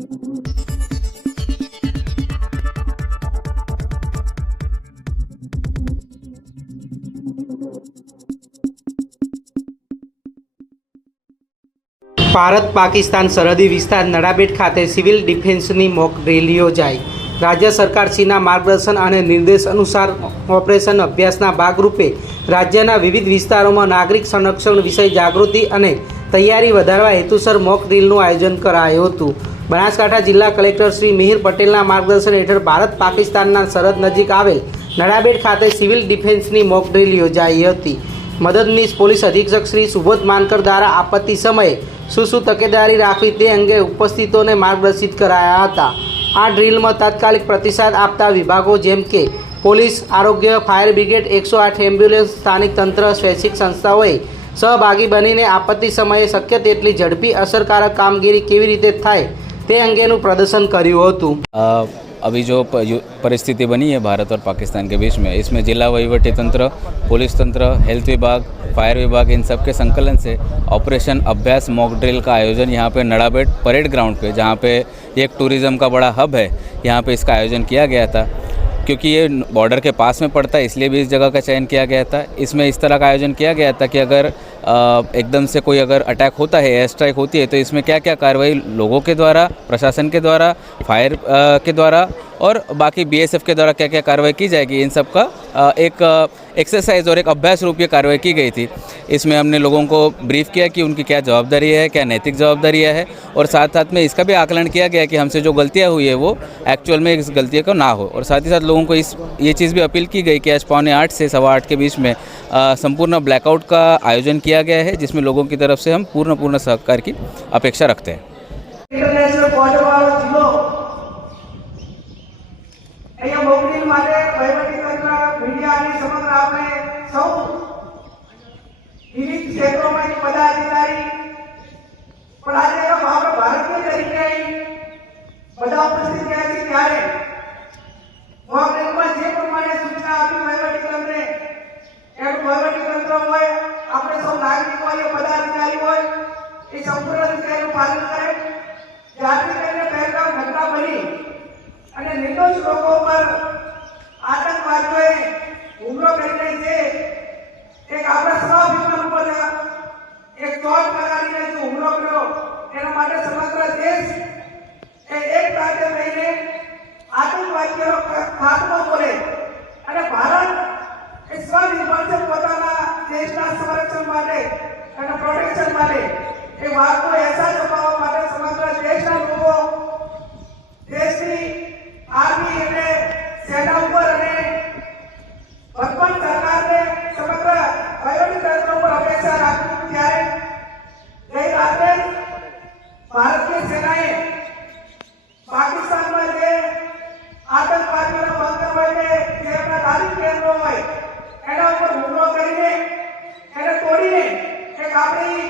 ભારત પાકિસ્તાન સરહદી વિસ્તાર નડાબેટ ખાતે સિવિલ ડિફેન્સની મોક ડ્રીલ યોજાઈ। રાજ્ય સરકારશ્રીના માર્ગદર્શન અને નિર્દેશ અનુસાર ઓપરેશન અભ્યાસના ભાગરૂપે રાજ્યના વિવિધ વિસ્તારોમાં નાગરિક સંરક્ષણ વિષય જાગૃતિ અને તૈયારી વધારવા હેતુસર મોક ડ્રીલનું આયોજન કરાયું હતું। બનાસકાંઠા જિલ્લા કલેક્ટર શ્રી મિહિર પટેલના માર્ગદર્શન હેઠળ ભારત પાકિસ્તાનના સરહદ નજીક આવેલ નડાબેટ ખાતે સિવિલ ડિફેન્સની મોક ડ્રીલ યોજાઈ હતી। મદદનીશ પોલીસ અધિક્ષક શ્રી સુબોધ માનકર દ્વારા આપત્તિ સમયે શું તકેદારી રાખવી તે અંગે ઉપસ્થિતોને માર્ગદર્શિત કરાયા હતા। આ ડ્રીલમાં તાત્કાલિક પ્રતિસાદ આપતા વિભાગો જેમ કે પોલીસ, આરોગ્ય, ફાયર બ્રિગેડ, 108 એમ્બ્યુલન્સ, સ્થાનિક તંત્ર, સ્વૈચ્છિક સંસ્થાઓએ સહભાગી બનીને આપત્તિ સમયે શક્ય તેટલી ઝડપી અસરકારક કામગીરી કેવી રીતે થાય તે અંગેનું પ્રદર્શન કર્યું હતું। अभी जो परिस्थिति बनी है भारत और पाकिस्तान के बीच में, इसमें जिला वहीवटी तंत्र, पुलिस तंत्र, हेल्थ विभाग, फायर विभाग, इन सब के संकलन से ऑपरेशन अभ्यास मॉक ड्रिल का आयोजन यहाँ पे नड़ाबेट परेड ग्राउंड पे, जहाँ पे एक टूरिज़्म का बड़ा हब है, यहाँ पे इसका आयोजन किया गया था। क्योंकि ये बॉर्डर के पास में पड़ता है इसलिए भी इस जगह का चयन किया गया था। इसमें इस तरह का आयोजन किया गया था कि अगर एकदम से कोई अगर अटैक होता है, एयर स्ट्राइक होती है, तो इसमें क्या क्या कार्रवाई लोगों के द्वारा, प्रशासन के द्वारा, फायर के द्वारा और बाकी बीएसएफ के द्वारा क्या क्या कार्रवाई की जाएगी, इन सब का एक एक्सरसाइज और एक अभ्यास रूप ये कार्रवाई की गई थी। इसमें हमने लोगों को ब्रीफ किया कि उनकी क्या जवाबदारी है, क्या नैतिक जवाबदारियाँ है, और साथ साथ में इसका भी आकलन किया गया कि हमसे जो गलतियाँ हुई है वो एक्चुअल में इस गलती को ना हो। और साथ ही साथ लोगों को ये चीज़ भी अपील की गई कि आज 7:45 से 8:15 के बीच में संपूर्ण ब्लैकआउट का आयोजन किया गया है, जिसमें लोगों की तरफ से हम पूर्ण सहकार की अपेक्षा रखते हैं। निर्दोष लोगों पर आतंकवादियों હુમલો કરીને જે એક આપણા સ્વાભિમાન ઉપર એક ચોટ લગાડીને જો હુમલો કર્યો, એના માટે સમગ્ર દેશ એક સાથે થઈને આતંકવાદીઓનો ખાત્મો કરે અને ભારત એ સ્વાભિમાન પોતાના દેશના સંરક્ષણ માટે અને પ્રોટેક્શન માટે એ વાતનો અહેસાસ અપાવવા માટે સમગ્ર દેશના લોકો દેશની આર્મી અને સેના ઉપર અને વર્તમાન સરકારને સમગ્ર વહીવટી તંત્ર ઉપર અપેક્ષા રાખી। ત્યારે ગઈ રાત્રે ભારતીય સેનાએ પાકિસ્તાનમાં જે આતંકવાદીઓનો બંકર હોય કે જે આપણા તાલીમ કેન્દ્રો હોય એના ઉપર હુમલો કરીને એને તોડીને એક આપણી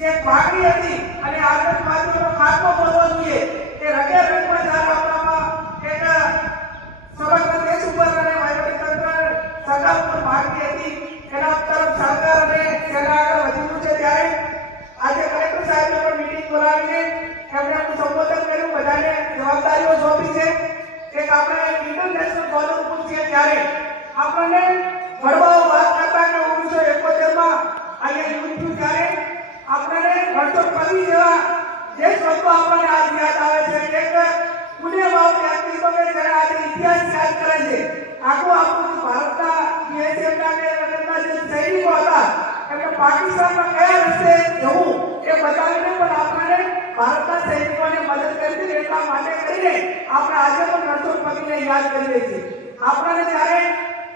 જે ભાગણી હતી અને આતંકવાદીઓનો ખાત્મો કરવો જોઈએ એ રગે રગમાં જ્યારે આપણામાં એક સમગ્ર દેશ ઉપર અને વહીવટી તંત્ર સરકાર ઉપર ભાગતી હતી, એના તરફ સરકાર અને સેના આગળ વધ્યું છે। ત્યારે આજે કલેક્ટર સાહેબે પણ મીટિંગ બોલાવીને એમણે સંબોધન કર્યું, બધાને જવાબદારીઓ સોંપી છે। એક આપણે ઇન્ટરનેશનલ બોર્ડર ઉપર છીએ ત્યારે આપણને વડવાઓ વાત કરતા કે 1971માં અહીંયા યુદ્ધ થયું ત્યારે આપણને વર્ષો પછી જેવા દેશભક્તો આપણને આજ યાદ આવે છે। એક પુણ્ય ભાવની આત્મીકો કે જેને આજે ઇતિહાસ યાદ કરે છે। આખું આપણું ભારતના બીએસએફના કે રગતના જે સૈનિકો હતા એમને પાકિસ્તાનમાં કયા રસ્તે જવું એ બતાવીને પણ આપણને ભારતના સૈનિકોને મદદ કરી હતી। એટલા માટે કરીને આપણે આજે પણ રણછોડપતિને યાદ કરીએ છીએ। આપણને જ્યારે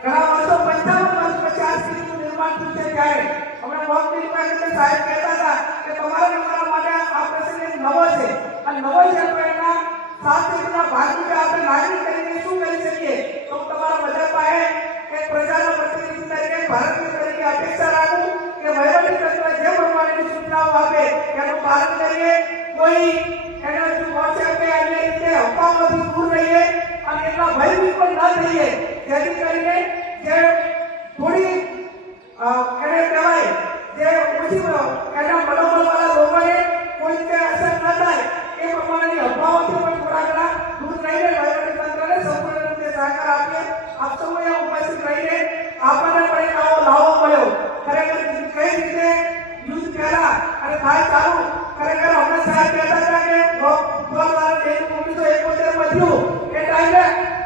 ઘણા વર્ષો 55 વર્ષ પછી આ સ્થિતિનું નિર્માણ થયું છે ત્યારે હમણાં મોક ડ્રીલમાં સાહેબ કહેતા હતા કે તમારા નંબર માટે આ પ્રસંગ એક નવો છે અને નવો છે તો એના સાતના ભાગરૂપે આપણે નાગરિક તરીકે શું કરી શકીએ, તો તમારા બધા પાસે એક પ્રજાના પ્રતિનિધિ તરીકે ભારતીય તરીકે અપેક્ષા રાખું કે વહીવટી તંત્ર જે પ્રમાણેની સૂચનાઓ આપે એનું પાલન કરીએ। કોઈ એના જો વોટ્સએપ કે અન્ય રીતે અફવાઓથી દૂર રહીએ અને એટલા ભયભીત પણ ન થઈએ જેથી કરીને જે થોડી એને કહેવાય જે ઓછી એના મનોબળવાળા લોકોને કોઈ રીતે અસર ન થાય એ પ્રમાણેની અફવાઓ આપીએ. આપ સૌ અહીંયા ઉપસ્થિત રહીને આપણને પણ એક આવો લાવો મળ્યો. ખરેખર કઈ રીતે યુદ્ધ પહેલા અને થાય ચાલુ ખરેખર હમણાં સાહેબ કહેતા હતા કે ભગવાન દેશ મૂકી તો 71 વધ્યું એ ટાઈમે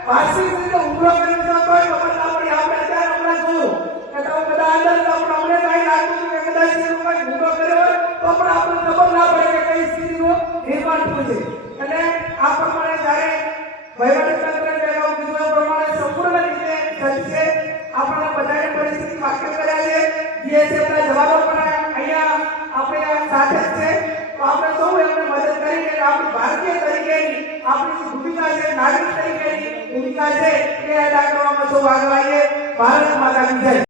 વાર્ષિક રીતે હુમલો કરી દીધો તો ખબર ના પડી. આપણે અત્યારે હમણાં જોયું કે તમે બધા અંદર તો પણ અમને કઈ લાગતું કે કદાચ એ લોકોએ હુમલો કર્યો હોય તો પણ આપણને ખબર ના પડે કે કઈ સ્થિતિનું નિર્માણ થયું છે. અને આ પ્રમાણે જ્યારે વહીવટીતંત્રને અગાઉ કીધું એ પ્રમાણે સંપૂર્ણ રીતે સજ્જ છે. આપણને બધાની પરિસ્થિતિ વાકેફ કર્યા છે. બીએસએફના જવાનો પણ અહીંયા આપણે સાથે જ છે. તો આપણે સૌ એમને મદદ કરીને આપણી ભારતીય તરીકેની આપણી જે ભૂમિકા છે, નાગરિક તરીકેની ભૂમિકા છે એ અદા કરવામાં સૌ આગળ આવીએ. ભારત માતા કી જય.